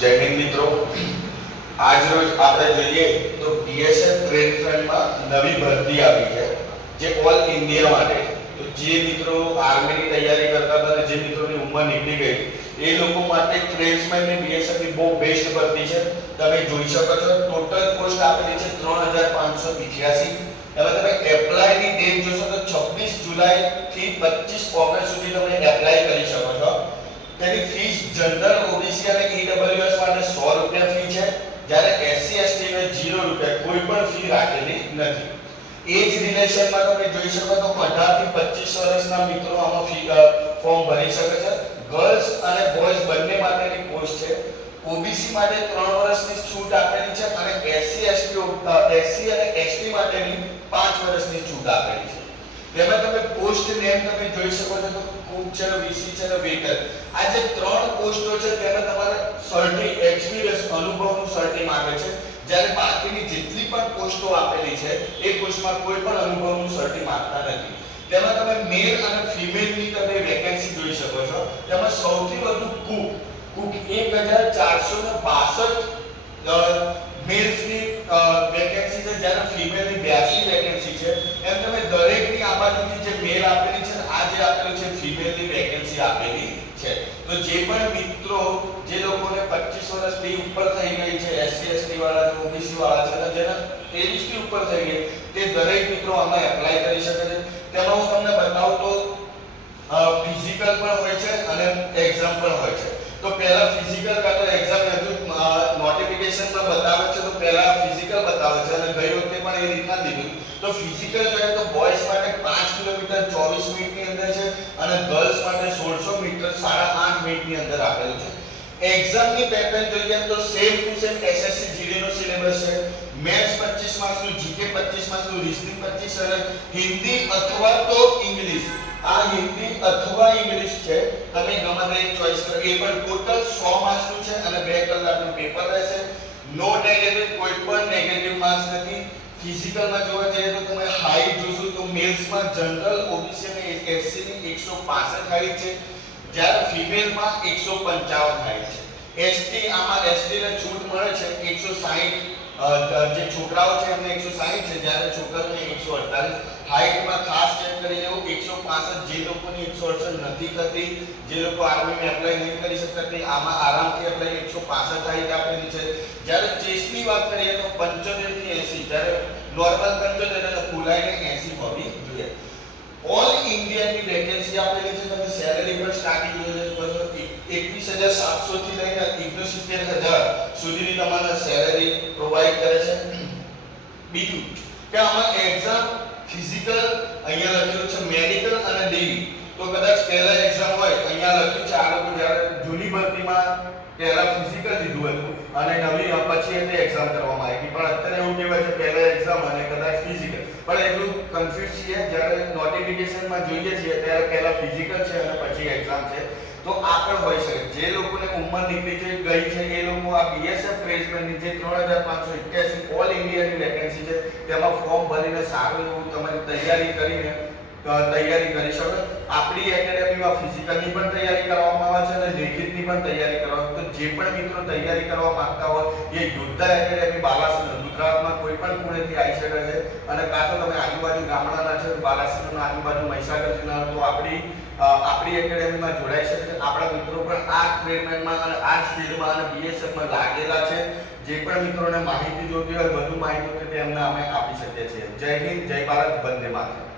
જય હિન્દ મિત્રો, આજ રોજ આપણે જોઈએ તો બીએસએફ ટ્રેડફ્રેન્ડમાં નવી ભરતી આવી છે જે ઓલ ઇન્ડિયા માટે તો જે મિત્રો આર્મીની તૈયારી કરતા હતા અને જે મિત્રોની ઉંમર નીકળી ગઈ એ લોકો માટે ટ્રેડ્સમેન ની બીએસએફ ની બહુ બેસ્ટ ભરતી છે. તમે જોઈ શકો છો ટોટલ પોસ્ટ આપેલી છે 3588. હવે તમે એપ્લાય ની ડેટ જોશો તો 26 જુલાઈ થી 25 ઓગસ્ટ સુધી તમે એપ્લાય કરી શકો છો. તેની ફીસ જનરલ ઓબીસી અને ઈડબ્લ્યુએસ માટે 100 રૂપિયા ફી છે, જ્યારે એસસી એસટી ને 0 રૂપિયા કોઈ પણ ફી રાખેલી નથી. એજ રિલેશનમાં તમે જોઈ શકો તો 18 થી 25 વર્ષના મિત્રો આમાં ફી ફોર્મ ભરી શકે છે. ગર્લ્સ અને બોયઝ બંને માટેની પોસ્ટ છે. ઓબીસી માટે 3 વર્ષની છૂટ આપેલી છે અને એસસી અને એસટી માટેની 5 વર્ષની છૂટ આપેલી છે. તેમાં તમે પોસ્ટ નેમ તમે જોઈ શકો છો તો કુક છે, વીસી છે અને વેટર. આ જે 3 પોસ્ટો છે તેમાં તમારે સર્ટી એક્સપિરિયન્સ અનુભવનું સર્ટી માંગે છે, જ્યારે બાકીની જેટલી પણ પોસ્ટો આપેલી છે એ પોસ્ટમાં કોઈ પણ અનુભવનું સર્ટી માંગતા નથી. તેમાં તમે મેલ અને ફિમેલની તમે વેકેન્સી જોઈ શકો છો. તેમાં સૌથી વધુ કુક 1462 મેલ્સની વેકેન્સી છે, જ્યારે ફિમેલની 82 વેકેન્સી છે. એમ તમે દરેકની આ બાજુની જે મેલ આપેલી છે આ જે આપેલું છે ફિમેલની વેકેન્સી આપેલી છે. તો જે પણ મિત્રો જે લોકોને 25 વર્ષથી ઉપર થઈ ગઈ છે, એસસી એસટી વાળા છે, ઓબીસી વાળા છે અને જેના 23 થી ઉપર થઈ ગઈ તે દરેક મિત્રો આમાં એપ્લાય કરી શકે છે. તેમાં હું તમને બતાવું તો ફિઝિકલ પણ હોય છે અને એક્ઝામ પણ હોય છે. તો પહેલા ફિઝિકલ કાં તો એક્ઝામ હજુ નોટિફિકેશનમાં બતાવે છે તો પહેલા ફિઝિકલ બતાવે છે અને ગઈ વખતે પણ એ રીતના લીધું. તો ફિઝિકલ જોઈએ તો બોયઝ માટે 5 કિલોમીટર 24 મિનિટની અંદર છે અને ગર્લ્સ માટે 1600 મીટર 8.5 મિનિટની અંદર આપેલું છે. એક્ઝામની પેટર્ન જોઈએ તો same to same SSC GD નો સિલેબસ છે. મેથ્સ 25 માર્ક્સનું, જીકે 25 માર્ક્સનું, રીઝનિંગ 25 અને હિન્દી અથવા તો ઇંગ્લિશ. આ હિન્દી અથવા ઇંગ્લિશ છે, તમે ગમે તે એક ચોઈસ કરો. એ પણ ટોટલ 100 માર્ક્સનું છે અને 2 કલાકનું પેપર રહેશે. નો નેગેટિવ, કોઈ પણ નેગેટિવ માર્ક્સ નથી. ફિઝિકલમાં જોવા જઈએ તો તમે હાઈટ જોશો તો મેલ્સમાં જનરલ ઓબીસી અને એસસી ની 165 હાઈટ છે, જ્યારે ફિમેલમાં 155 હાઈટ છે. એસટી આમાં એસટી ને છૂટ મળે છે 160. જે છોકરાઓ છે એમને 160 છે, જ્યારે છોકરીઓને 148. હાઈટમાં ખાસ ચેક કરી લેવું 165. જે લોકોની 168 નથી થતી, જે લોકો આર્મીમાં એપ્લાય નહીં કરી શકતા તે આમાં આરામથી એપ્લાય 165 હાઈટ આપેલી છે. જ્યારે ચેસ્ટની વાત કરીએ તો 75 થી 80, જ્યારે નોર્મલ 75 અને ફૂલાઈને 80 હોવી જોઈએ. ઓલ ઇન્ડિયાની વેકેન્સી આપેલી છે. તમે સેલેરી પર સ્ટાર્ટિંગ જોઈએ તો 21700 થી લઈને 79000 સુધીની તમને સેલેરી પ્રોવાઈડ કરે છે. બીજું કે આમાં એક્ઝામ ફિઝિકલ અહીંયા લખેલું છે, મેડિકલ અને ડીવી. તો કદાચ પહેલા એક્ઝામ હોય અહીંયા લખ્યું છે આ લોકો જ્યારે જૂની ભરતીમાં પહેલા ફિઝિકલ લીધું હતું અને નવી પછી એટલે એક્ઝામ કરવામાં આવી પણ અત્યારે એવું કહેવાય છે પહેલા એક્ઝામ અને કદાચ ફિઝિકલ. પણ એટલું કન્ફ્યુઝ છીએ, જ્યારે નોટિફિકેશનમાં જોઈએ છીએ ત્યારે પહેલા ફિઝિકલ છે અને પછી એક્ઝામ છે. તો આ પણ હોઈ શકે. જે લોકોને ઉંમર નીકળી ગઈ છે એ લોકો આ બીએસએફ ટ્રેડ્સમેનની જે 3588 ઓલ ઇન્ડિયાની વેકેન્સી છે તેમાં ફોર્મ ભરીને સારું એવું તમારી તૈયારી કરી શકો. આપણી એકેડેમીમાં ફિઝિકલની પણ તૈયારી કરવામાં આવે છે અને લેખિતની પણ તૈયારી કરવામાં. તો જે પણ મિત્રો તૈયારી કરવા માંગતા હોય એ યોદ્ધા એકેડેમી બાલાસિનોર ગુજરાતમાં કોઈ પણ ખૂણેથી આવી શકે છે. અને કાં તો તમે આજુબાજુ ગામડાના છે, બાલાસિનોર આજુબાજુ મહીસાગર જિલ્લાના, તો આપણી એકેડેમીમાં જોડાઈ શકે છે. આપણા મિત્રો પણ આ ટ્રેડમેનમાં અને આ ફિલ્ડમાં અને બીએસએફમાં લાગેલા છે. જે પણ મિત્રોને માહિતી જોઈતી હોય, વધુ માહિતી તેમને અમે આપી શકીએ છીએ. જય હિન્દ, જય ભારત, વંદે માતરમ.